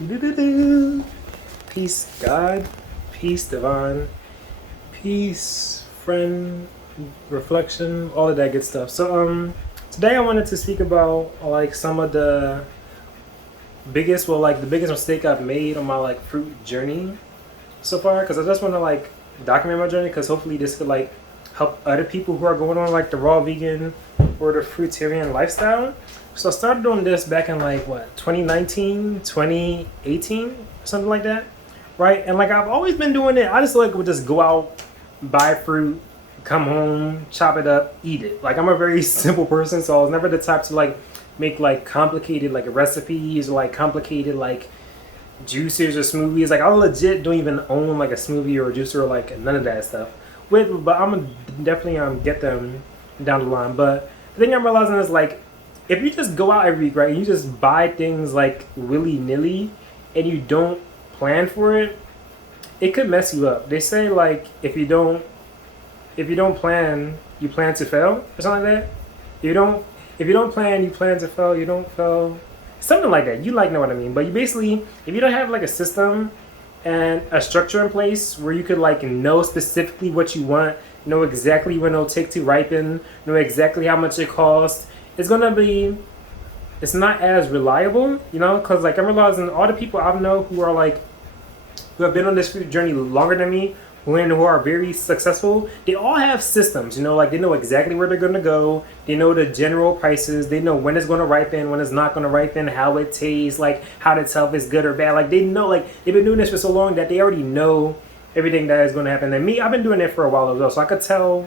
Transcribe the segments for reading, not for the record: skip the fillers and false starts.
Doo-doo-doo-doo. Peace, God. Peace, divine. Peace, friend. Reflection. All of that good stuff. So, today I wanted to speak about like some of the biggest, the biggest mistake I've made on my like fruit journey so far. Because I just want to like document my journey. Because hopefully this could like help other people who are going on like the raw vegan or the fruitarian lifestyle. So I started doing this back in like what 2019, 2018, something like that, right? And like I've always been doing it. I just like would just go out, buy fruit, come home, chop it up, eat it. Like I'm a very simple person, so I was never the type to like make like complicated like recipes or like complicated like juices or smoothies. Like I legit don't even own like a smoothie or a juicer or like none of that stuff. But I'm gonna definitely get them down the line. But the thing I'm realizing is like if you just go out every week, right, and you just buy things like willy-nilly and you don't plan for it, it could mess you up. They say like if you don't plan, you plan to fail or something like that. If you don't plan, you plan to fail, you don't fail. Something like that. You like know what I mean. But you basically if you don't have like a system and a structure in place where you could like know specifically what you want, know exactly when it'll take to ripen, know exactly how much it costs, it's not as reliable, you know, because like I'm realizing all the people I know who have been on this food journey longer than me, who are very successful, they all have systems, you know, like they know exactly where they're going to go, they know the general prices, they know when it's going to ripen, when it's not going to ripen, how it tastes, like how to tell if it's good or bad. Like they know, like they've been doing this for so long that they already know everything that is going to happen. And me, I've been doing it for a while as well, so I could tell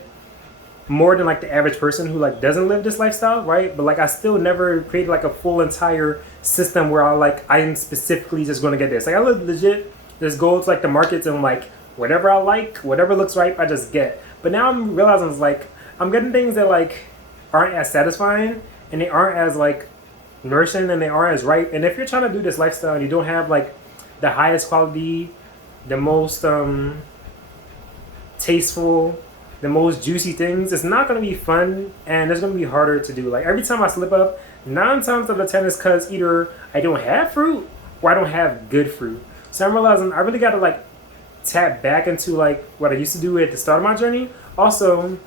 more than like the average person who like doesn't live this lifestyle, right? But like I still never created like a full entire system where I'm specifically just going to get this. Like I legit just go to like the markets and like whatever I like, whatever looks right, I just get. But now I'm realizing it's like I'm getting things that like aren't as satisfying and they aren't as like nourishing and they aren't as ripe. And if you're trying to do this lifestyle and you don't have like the highest quality, the most tasteful, the most juicy things, it's not going to be fun and it's going to be harder to do. Like every time I slip up, 9 times out of 10 is because either I don't have fruit or I don't have good fruit. So I'm realizing I really got to like tap back into like what I used to do at the start of my journey. Also,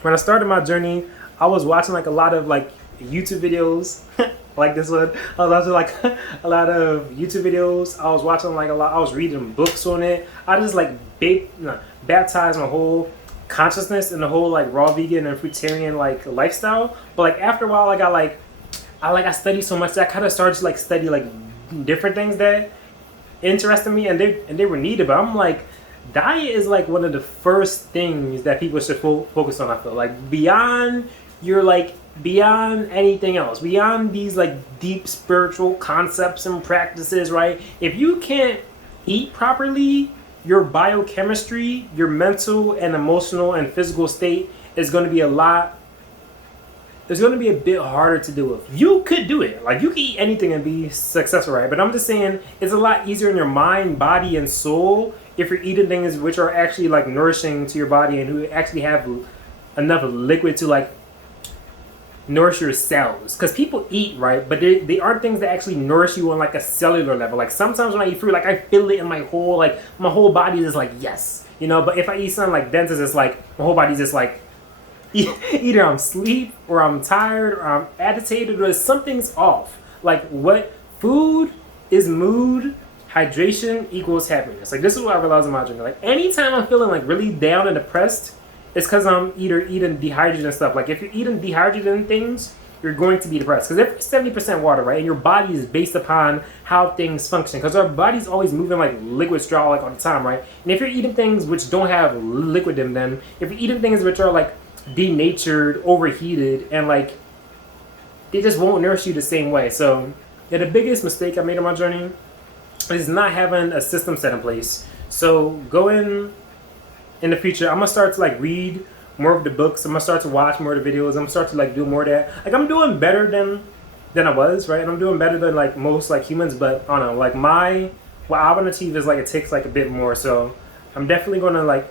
when I started my journey, I was watching like a lot of like YouTube videos like this one. I was watching like a lot of YouTube videos. I was watching like I was reading books on it. I just like baptized my whole consciousness in the whole like raw vegan and fruitarian like lifestyle. But like after a while I studied so much that I kind of started to like study like different things that interested me and they were needed. But I'm like, diet is like one of the first things that people should focus on. I feel like beyond anything else, beyond these like deep spiritual concepts and practices, right? If you can't eat properly, your biochemistry, your mental and emotional and physical state is going to be it's going to be a bit harder to deal with. You could do it. Like you can eat anything and be successful, right? But I'm just saying it's a lot easier in your mind, body, and soul if you're eating things which are actually like nourishing to your body and who actually have enough liquid to like nourish your cells. Because people eat, right, but they aren't things that actually nourish you on like a cellular level. Like sometimes when I eat fruit, like I feel it in my whole body is like yes, you know. But if I eat something like dense, it's like my whole body's just like either I'm asleep or I'm tired or I'm agitated or something's off. Like what food is mood, hydration equals happiness. Like this is what I realized in my journey. Like anytime I'm feeling like really down and depressed, it's because I'm either eating dehydrated stuff. Like if you're eating dehydrated things, you're going to be depressed. Because if it's 70% water, right, and your body is based upon how things function. Because our body's always moving like liquid straw like all the time, right? And if you're eating things which don't have liquid in them, if you're eating things which are like denatured, overheated, and like they just won't nourish you the same way. So yeah, the biggest mistake I made on my journey is not having a system set in place. So going in the future, I'm gonna start to like read more of the books. I'm gonna start to watch more of the videos. I'm gonna start to like do more of that. Like I'm doing better than I was, right? And I'm doing better than like most like humans. But I don't know, like what I want to achieve is like it takes like a bit more. So I'm definitely gonna like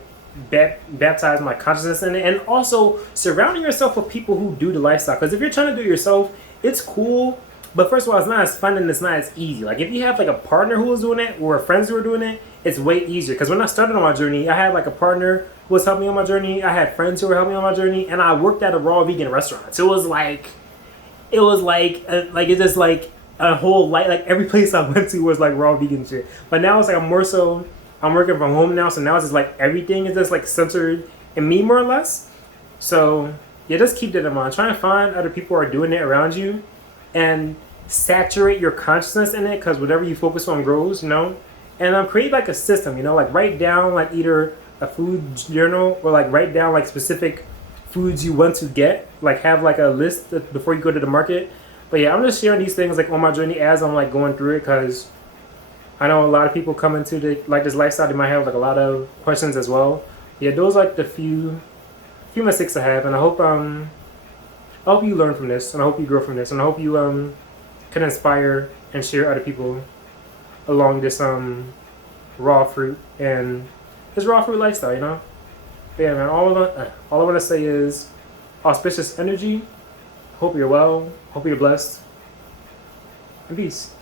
baptize my consciousness in it, and also surrounding yourself with people who do the lifestyle. Because if you're trying to do it yourself, it's cool But first of all, it's not as fun and it's not as easy. Like if you have like a partner who was doing it or friends who were doing it, it's way easier. Because when I started on my journey, I had like a partner who was helping me on my journey. I had friends who were helping me on my journey, and I worked at a raw vegan restaurant. So it's just like a whole like every place I went to was like raw vegan shit. But now it's like I'm working from home now, so now it's just like everything is just like centered in me more or less. So yeah, just keep that in mind. Try and find other people who are doing it around you, and saturate your consciousness in it, because whatever you focus on grows, you know. And create like a system, you know, like write down like either a food journal or like write down like specific foods you want to get, like have like a list before you go to the market. But yeah, I'm just sharing these things like on my journey as I'm like going through it, because I know a lot of people come into this lifestyle, they might have like a lot of questions as well. Yeah, those like the few mistakes I have, and I hope you learn from this, and I hope you grow from this, and I hope you can inspire and share other people along this raw fruit and this raw fruit lifestyle, you know. But yeah, man, all I want to say is auspicious energy. Hope you're well. Hope you're blessed. And peace.